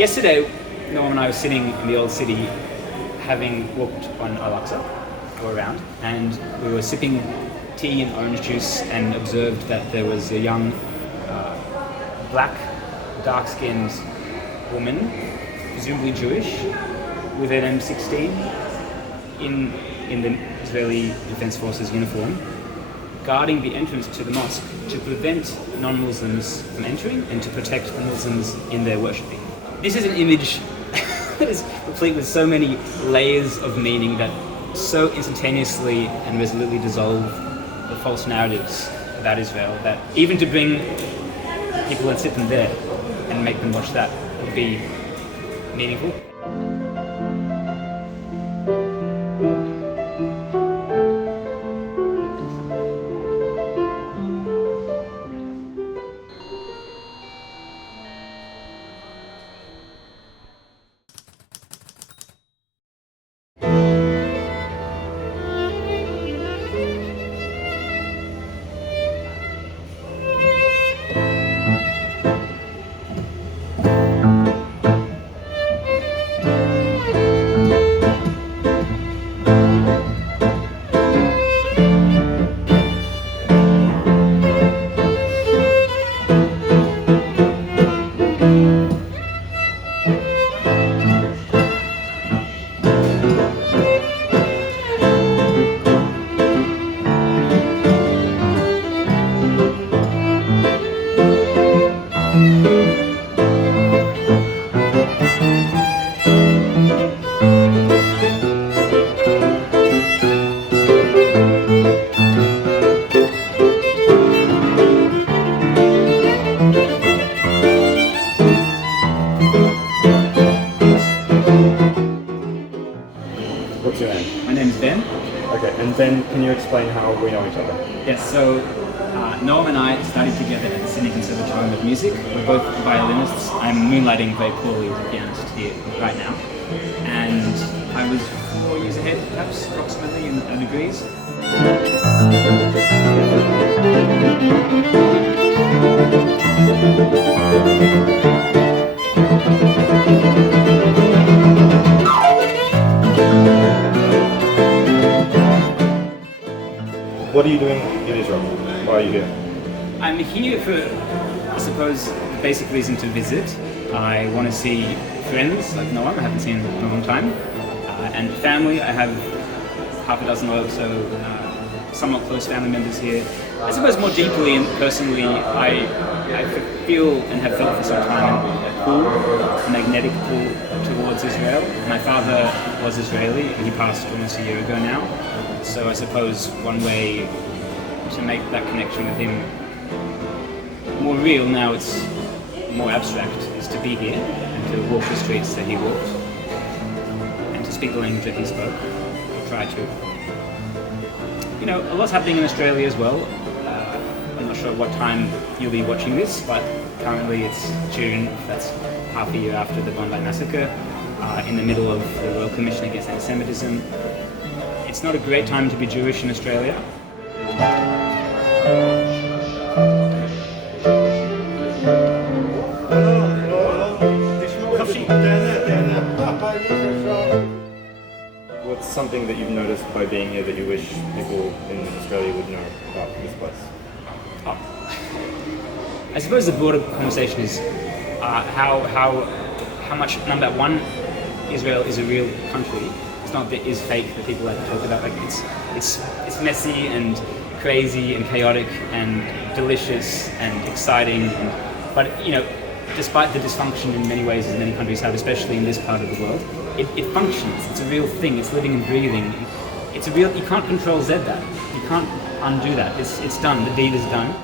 Yesterday, Norm and I were sitting in the old city, having walked on Al-Aqsa, or around, and we were sipping tea and orange juice and observed that there was a young, black, dark-skinned woman, presumably Jewish, with an M16 in the Israeli Defense Forces uniform, guarding the entrance to the mosque to prevent non-Muslims from entering and to protect the Muslims in their worshipping. This is an image that is complete with so many layers of meaning that so instantaneously and resolutely dissolve the false narratives about Israel that even to bring people and sit them there and make them watch that would be meaningful. What's your name? My name is Ben. Okay, and Ben, can you explain how we know each other? Yes, so Norm and I studied together at the Sydney Conservatorium of Music. We're both violinists. I'm moonlighting very poorly as a pianist here right now. And I was 4 years ahead, perhaps, approximately, in degrees. What are you doing in Israel? Why are you here? I'm here for, I suppose, the basic reason to visit. I want to see friends like Noam, I haven't seen in a long time, and family. I have half a dozen or so somewhat close family members here. I suppose more deeply and personally, I feel and have felt for some time a pull, a magnetic pull towards Israel. My father was Israeli, and he passed almost a year ago now. So I suppose one way to make that connection with him more real, now it's more abstract, is to be here and to walk the streets that he walked and to speak the language that he spoke, or try to. You know, a lot's happening in Australia as well. I'm not sure what time you'll be watching this, but currently it's June, that's half a year after the Bondi massacre, in the middle of the Royal Commission Against Anti-Semitism. It's not a great time to be Jewish in Australia. What's something that you've noticed by being here that you wish people in Australia would know about this place? I suppose the broader conversation is how much, number one, Israel is a real country. It's not that is fake that people like to talk about. Like it's messy and crazy and chaotic and delicious and exciting. But you know, despite the dysfunction in many ways as many countries have, especially in this part of the world, it functions. It's a real thing. It's living and breathing. It's a real. You can't control Z that. You can't undo that. It's done. The deed is done.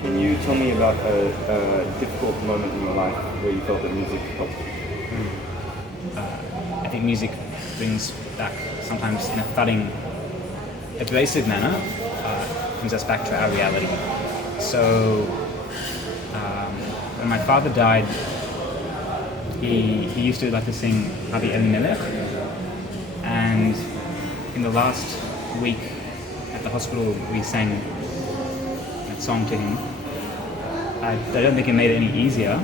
Can you tell me about a difficult moment in your life where you felt that music helped you? I think music brings back, sometimes in a thudding abrasive manner brings us back to our reality. So when my father died, he used to like to sing Abi El Melech, and in the last week at the hospital we sang that song to him. I don't think it made it any easier,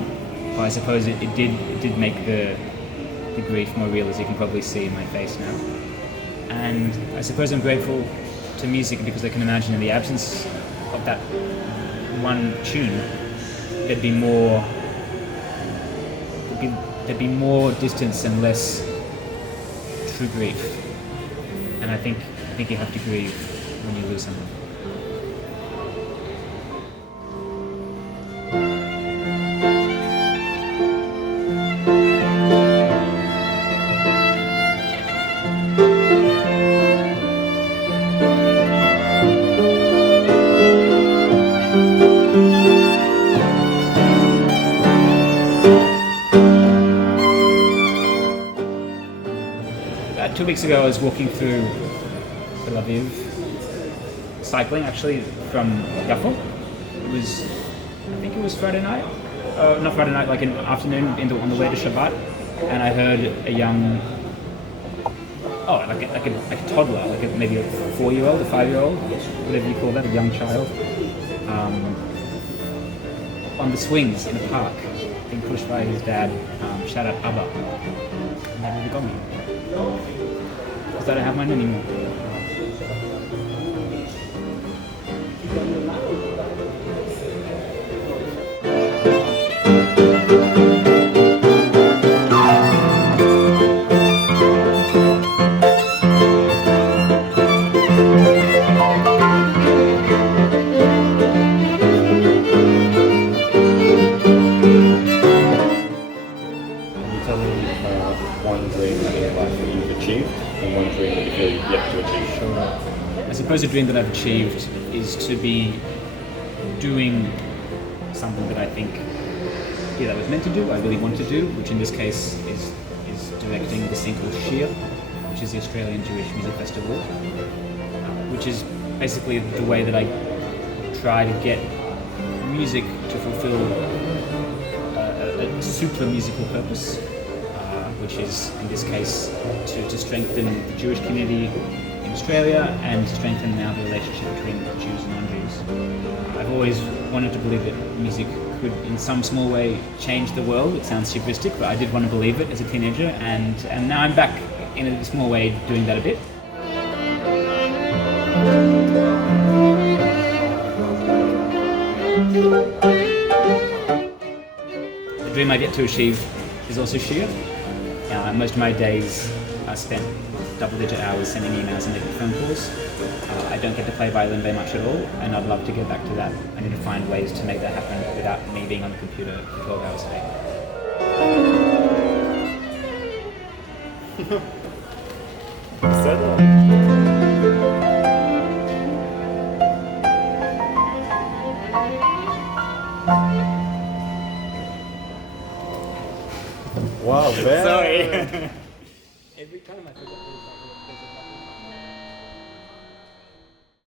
but I suppose it did make the grief more real, as you can probably see in my face now. And I suppose I'm grateful to music because I can imagine in the absence of that one tune, there'd be more distance and less true grief. And I think you have to grieve when you lose someone. About 2 weeks ago I was walking through Tel Aviv, cycling actually from Yafo. I think it was Friday night, not Friday night, like an afternoon on the way to Shabbat, and I heard a young, like a toddler, maybe a 4-year-old, a 5-year-old, whatever you call that, a young child, on the swings in a park, being pushed by his dad, shout out Abba, and that really got me. Because I don't have mine anymore. Tell me one dream in your life that you've achieved and one dream that you feel you've yet to achieve. Sure. I suppose a dream that I've achieved is to be doing something that I think I was meant to do, I really want to do, which in this case is directing this thing called Shir, which is the Australian Jewish Music Festival, which is basically the way that I try to get music to fulfill a super musical purpose, which is in this case to strengthen the Jewish community in Australia and to strengthen now the relationship between Jews and non-Jews. I've always wanted to believe that music could in some small way change the world. It sounds hubristic, but I did want to believe it as a teenager, and now I'm back in a small way doing that a bit. The dream I get to achieve is also Shir. Most of my days are spent double-digit hours sending emails and making phone calls. I don't get to play violin very much at all, and I'd love to get back to that. I need to find ways to make that happen without me being on the computer for 12 hours a day. Wow, man. Sorry. Every time I forget.